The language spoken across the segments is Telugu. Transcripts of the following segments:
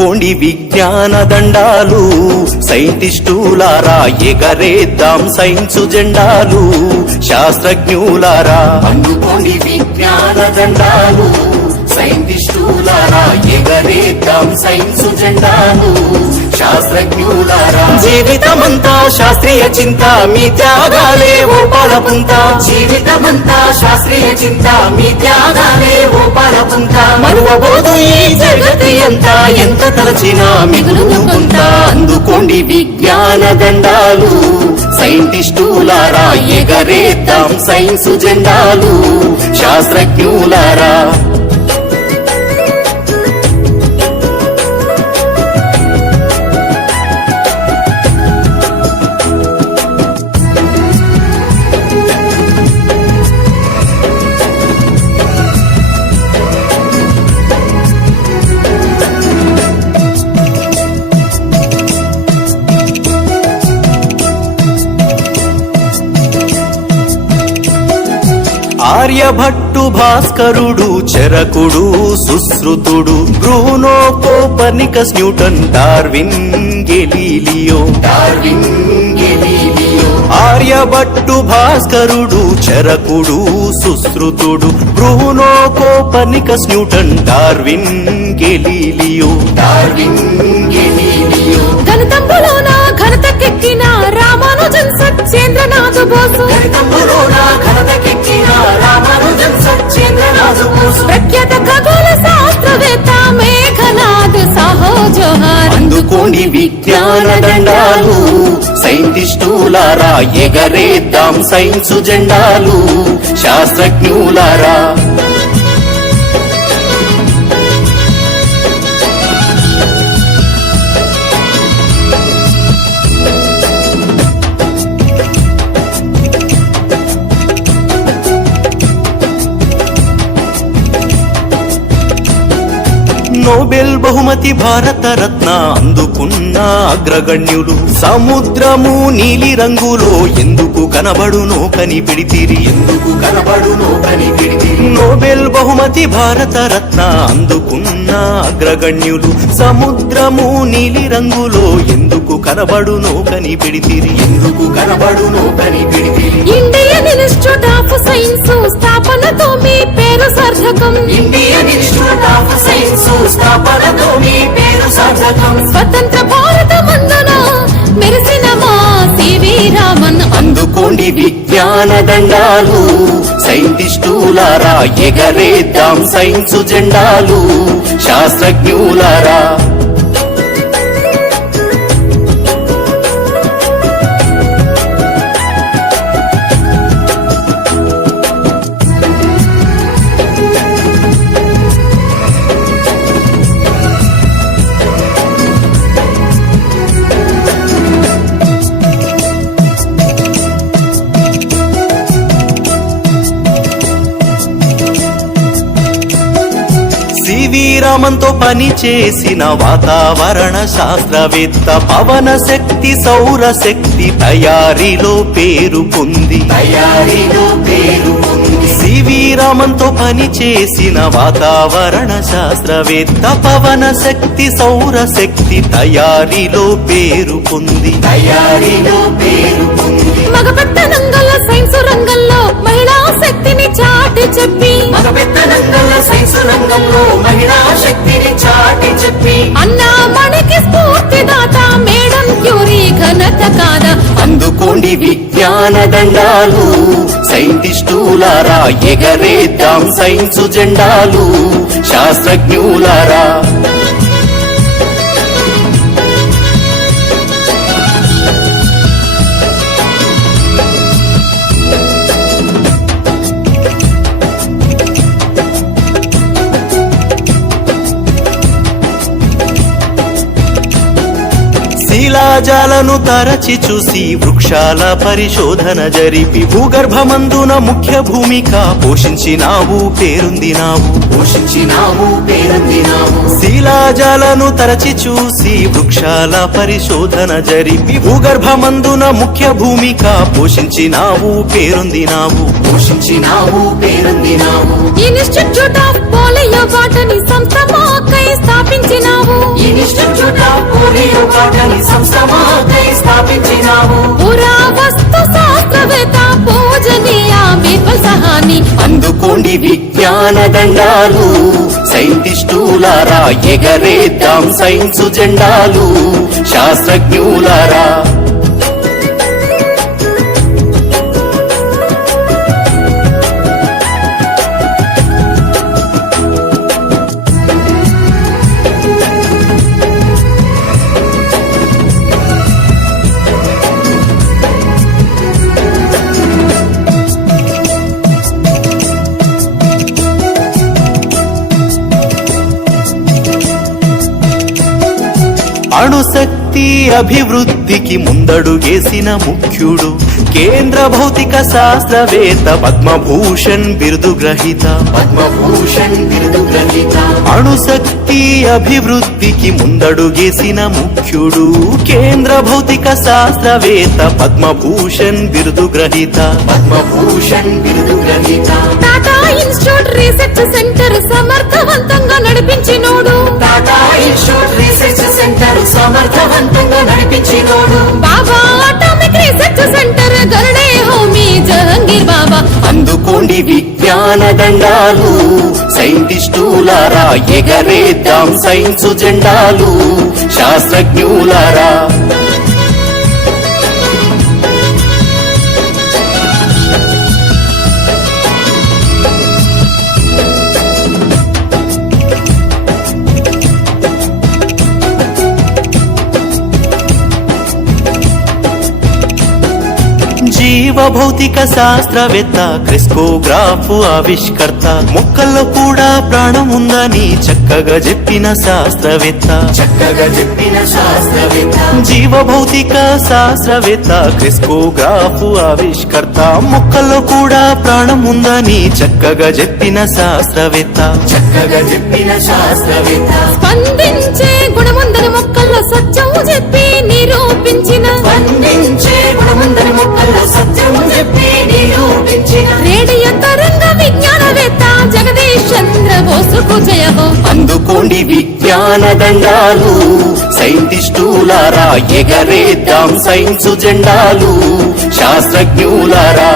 అందుకోండి విజ్ఞాన దండాలు, సైంటిస్టులారా ఎగరేద్దాం సైన్సు జెండాలు, శాస్త్రజ్ఞులారా అందుకోండి విజ్ఞాన దండాలు, సైంటిస్టులారా ఎగరేద్దాం సైన్సు జెండాలు, శాస్త్రజ్ఞులారా. జీవితమంతా శాస్త్రీయ చింత మీ త్యాగాలే ఓ పాలపుంత, జీవితమంతా శాస్త్రీయ చింత మీ త్యాగాలే ఓ పాలపుంత. మరువబోదు ఈ జగతి అంతా ఎంత తలచినా మిగులును కొంత. అందుకోండి విజ్ఞాన దండాలు, సైంటిస్టులారా ఎగరేద్దాం సైన్సు జెండాలు, శాస్త్రజ్ఞులారా. ఆర్యభట్టు భాస్కరుడు చరకుడు సుశ్రుతుడు, Bruno Copernicus Newton Darwin Galileo. Aryabhata భాస్కరుడు చరకుడు సుశ్రుతుడు, Bruno Copernicus Newton Darwin Galileo. గణితంబులోన ఘనతకెక్కిన రామానుజన్ సత్యేంద్రనాథ్ బోసు, ప్రఖ్యాత ఖగోళ శాస్త్రవేత్త మేఘనాథ్ సాహో జోహార్. అందుకోండి విజ్ఞాన దండాలు, సైంటిస్టులారా ఎగరేద్దాం సైన్సు జెండాలు, శాస్త్రజ్ఞులారా. నోబెల్ బహుమతి భారత రత్న అందుకున్న అగ్రగణ్యులు, సముద్రము నీలి రంగులో ఎందుకు కనబడునో కనిపెడితిరి, నోబెల్ బహుమతి భారత రత్న అందుకున్న అగ్రగణ్యులు, సముద్రము నీలి రంగులో ఎందుకు కనబడునో కనిపెడితిరి, ఇండియన్ ఇన్స్టిట్యూట్ ఆఫ్ సైన్స్ స్థాపనతో మీ పేరు సార్థకం, ఇండియన్ ఇన్స్టిట్యూట్ ఆఫ్ సైన్స్ స్థాపనతో మీ పేరు సార్థకం. స్వతంత్ర భారత మందున మెరిసిన మా సివి రామన్. అందుకోండి విజ్ఞాన దండాలు, సైంటిస్టులారా ఎగరేద్దాం సైన్సు జెండాలు, శాస్త్రజ్ఞులారా. రామన్తో పని చేసిన వాతావరణ శాస్త్రవేత్త, పవన శక్తి సౌర శక్తి తయారీలో పేరు పొంది, సివి రామన్తో పని చేసిన వాతావరణ శాస్త్రవేత్త, పవన శక్తి సౌర శక్తి తయారీలో పేరు పొంది. మగ పెద్దనంగల సైన్స్ రంగంలో మహిళా శక్తిని చాటి చెప్పి, అన్నామణికి స్ఫూర్తిదాత మేడం క్యూరీ ఘనత కాదా. అందుకోండి విజ్ఞాన దండాలు, సైంటిస్టులారా ఎగరేద్దాం సైన్సు జెండాలు, శాస్త్రజ్ఞులారా. శిలాజాలను తరచి చూసి వృక్షాల పరిశోధన జరిపి భూగర్భమందున ముఖ్య భూమిక పోషించినావు పేరొందినావు శిలాజాలను తరచి చూసి వృక్షాల పరిశోధన జరిపి భూగర్భమందున ముఖ్య భూమిక పోషించినావు పేరొందినావు ఇన్స్టిట్యూట్ ఆఫ్ పోలియో బాటనీ సంస్థ మాకై స్థాపించినావు పురావస్తు శాస్త్రవేత్త పూజనీయ బీర్బల్ సహాని అందుకోండి విజ్ఞాన దండాలు సైంటిస్టులారా ఎగరేద్దాం సైన్స్ జెండాలు శాస్త్రజ్ఞులారా అణుశక్తి అభివృద్ధికి ముందడుగేసిన ముఖ్యుడు కేంద్ర భౌతిక శాస్త్రవేత్త పద్మభూషణ్ బిరుదు గ్రహీత అణుశక్తి అభివృద్ధికి ముందడుగేసిన ముఖ్యుడు కేంద్ర భౌతిక శాస్త్రవేత్త పద్మభూషణ్ బిరుదు గ్రహీత టాటా ఇన్స్టిట్యూట్ రీసెర్చ్ సెంటర్ సమర్థవంతంగా నడిపించినోడు బాబా అటామిక్ రీసెర్చ్ సెంటర్ గరుడే హోమీ జహంగీర్ బాబా అందుకోండి విజ్ఞాన దండాలు సైంటిస్టులారా ఎగరేద్దాం సైన్స్ జెండాలు శాస్త్రజ్ఞులారా జీవ భౌతిక శాస్త్రవేత్త క్రిస్కోగ్రాఫ్ ఆవిష్కర్త మొక్కల్లో కూడా ప్రాణం ఉందని చక్కగా చెప్పిన శాస్త్రవేత్త జీవ భౌతిక శాస్త్రవేత్త క్రిస్కోగ్రాఫ్ ఆవిష్కర్త మొక్కల్లో కూడా ప్రాణం ఉందని చక్కగా చెప్పిన శాస్త్రవేత్త స్పందించే గుణముందని మొక్కల్లో సత్యం చెప్పి నిరూపించిన రేడియో తరంగ విజ్ఞానవేత్త జగదీష్ చంద్ర బోసుకు జయహో అందుకోండి విజ్ఞాన దండాలు సైంటిస్టులారా ఎగరేద్దాం సైన్స్ జెండాలు శాస్త్రజ్ఞులారా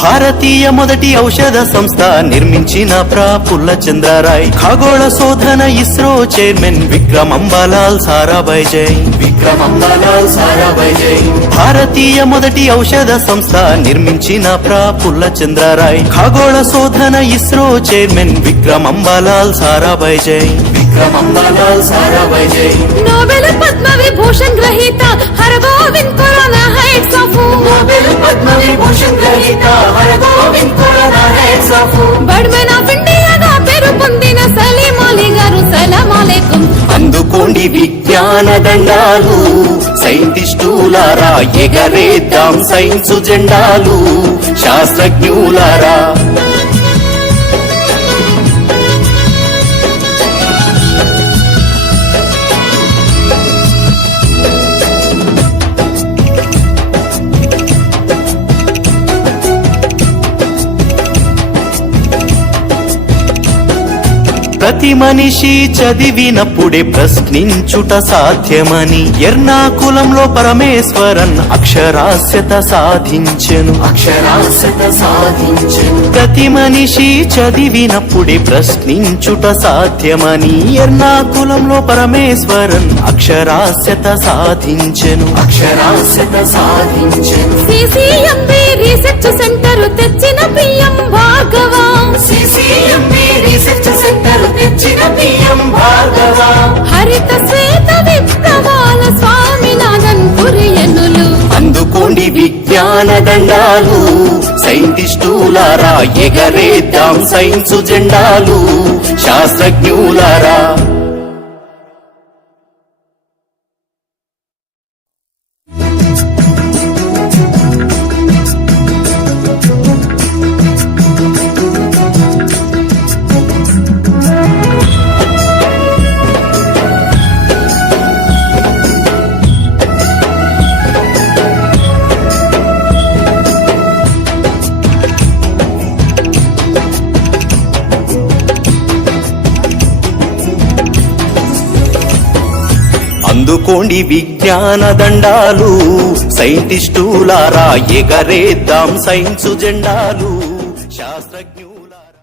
భారతీయ మొదటి ఔషధ సంస్థ నిర్మించిన ప్రఫుల్ల చంద్రరాయ్ ఖగోళ శోధన ఇస్రో చైర్మన్ విక్రమ్ అంబాలాల్ సారాభాయ్ జై భారతీయ మొదటి ఔషధ సంస్థ నిర్మించిన ప్రఫుల్ల చంద్రరాయ్ ఖగోళ శోధన ఇస్రో చైర్మన్ విక్రమ్ అంబాలాల్ సారాభాయ్ జై నోబెల్ పద్మ విభూషణ్ గ్రహీత Hargobind Khorana heads of birdman of ఇండియాగా పేరు పొందిన సలీం అలీ గారు సలాం అలైకుం అందుకోండి విజ్ఞాన దండాలు సైంటిస్టులారా ఎగరేద్దాం సైన్స్ జెండాలు శాస్త్రజ్ఞులారా ప్రతి మనిషి చదివినప్పుడే ప్రశ్నించుట సాధ్యమని ఎర్నాకులంలో పరమేశ్వరన్ అక్షరాస్యత సాధించెను. అక్షరాస్యత సాధించెను. ప్రతి మనిషి చదివినప్పుడే ప్రశ్నించుట సాధ్యమని ఎర్నాకులంలో పరమేశ్వరన్ అక్షరాస్యత సాధించెను. అక్షరాస్యత సాధించెను. సిసిఎంబి రీసెర్చ్ సెంటర్ తెచ్చిన PM Bhargava. CCMB research centre తెచ్చిన పిఎం భార్గవ. హరిత శ్వేత విప్లవాల స్వామినాథన్ కురియనులు. అందుకోండి విజ్ఞాన దండాలు, సైంటిస్టులారా ఎగరేద్దాం సైన్సు జెండాలు, శాస్త్రజ్ఞులారా. అందుకోండి విజ్ఞాన దండాలు, సైంటిస్టులారా ఎగరేద్దాం సైన్సు జెండాలు, శాస్త్రజ్ఞులారా.